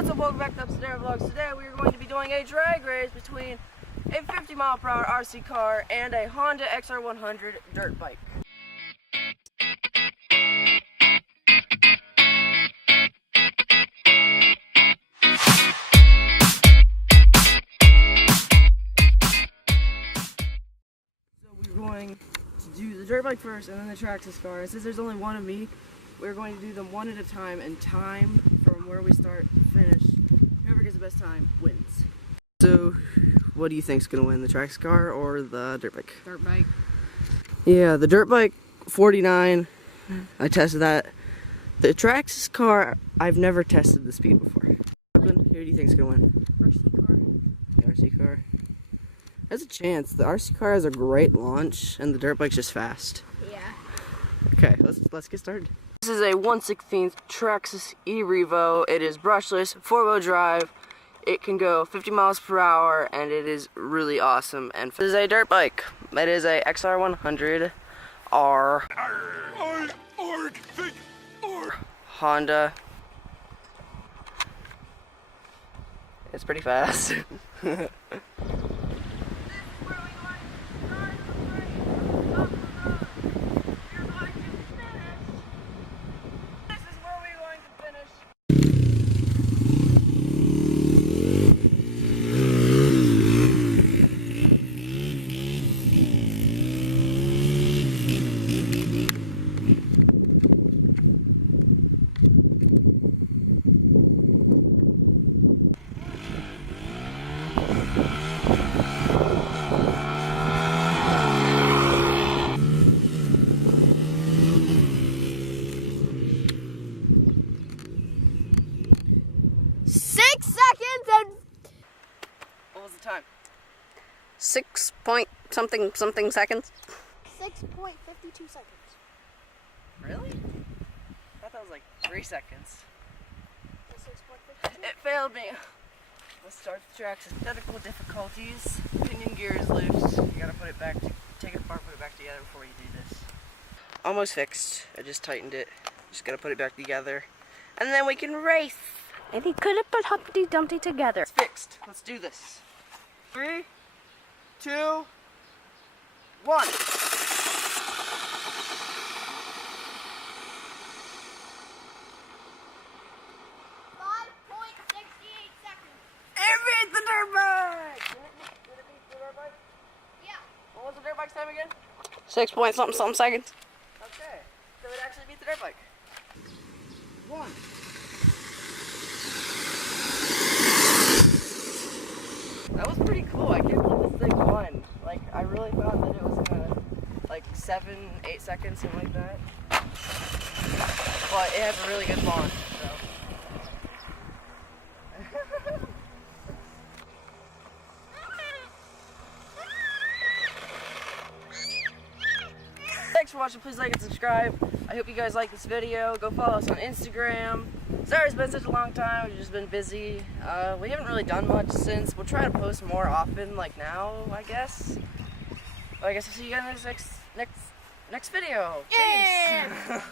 What's up, welcome back to Upstairs Vlogs. Today we are going to be doing a drag race between a 50-mile-per-hour RC car and a Honda XR100 dirt bike. So we're going to do the dirt bike first and then the Traxxas car. Since there's only one of me, we're going to do them one at a time and time from where we start to finish. Whoever gets the best time wins. So, what do you think's gonna win, the Traxxas car or the dirt bike? Dirt bike. Yeah, the dirt bike 49. I tested that. The Traxxas car, I've never tested the speed before. Who do you think's gonna win? RC car. The RC car. There's a chance. The RC car has a great launch, and the dirt bike's just fast. Yeah. Okay, let's get started. This is a 1/16 Traxxas e-Revo. It is brushless, 4-wheel drive. It can go 50 miles per hour, and it is really awesome. And this is a dirt bike. It is a XR100 R Honda. It's pretty fast. What was the time? 6 point something seconds. 6.52 seconds. Really? I thought that was like 3 seconds. 6.52? It failed me. Let's start the Traxxas. Technical difficulties. Pinion gear is loose. You gotta put it back, take it apart, put it back together before you do this. Almost fixed. I just tightened it. Just gotta put it back together. And then we can race. And he could have put Humpty Dumpty together. It's fixed. Let's do this. 3, 2, 1. 5.68 seconds. It beat the dirt bike! Did it beat the dirt bike? Yeah. What was the dirt bike's time again? 6 point something seconds. Okay. So it actually beat the dirt bike. 1. That was pretty cool. I can't believe this thing won. Like, I really thought that it was gonna, like, 7, 8 seconds, something like that. But it has a really good launch, so. Thanks for watching. Please like and subscribe. I hope you guys like this video. Go follow us on Instagram. Sorry it's been such a long time. We've just been busy. We haven't really done much since. We'll try to post more often, like now, I guess. But I guess we'll see you guys next video. Yeah. Peace.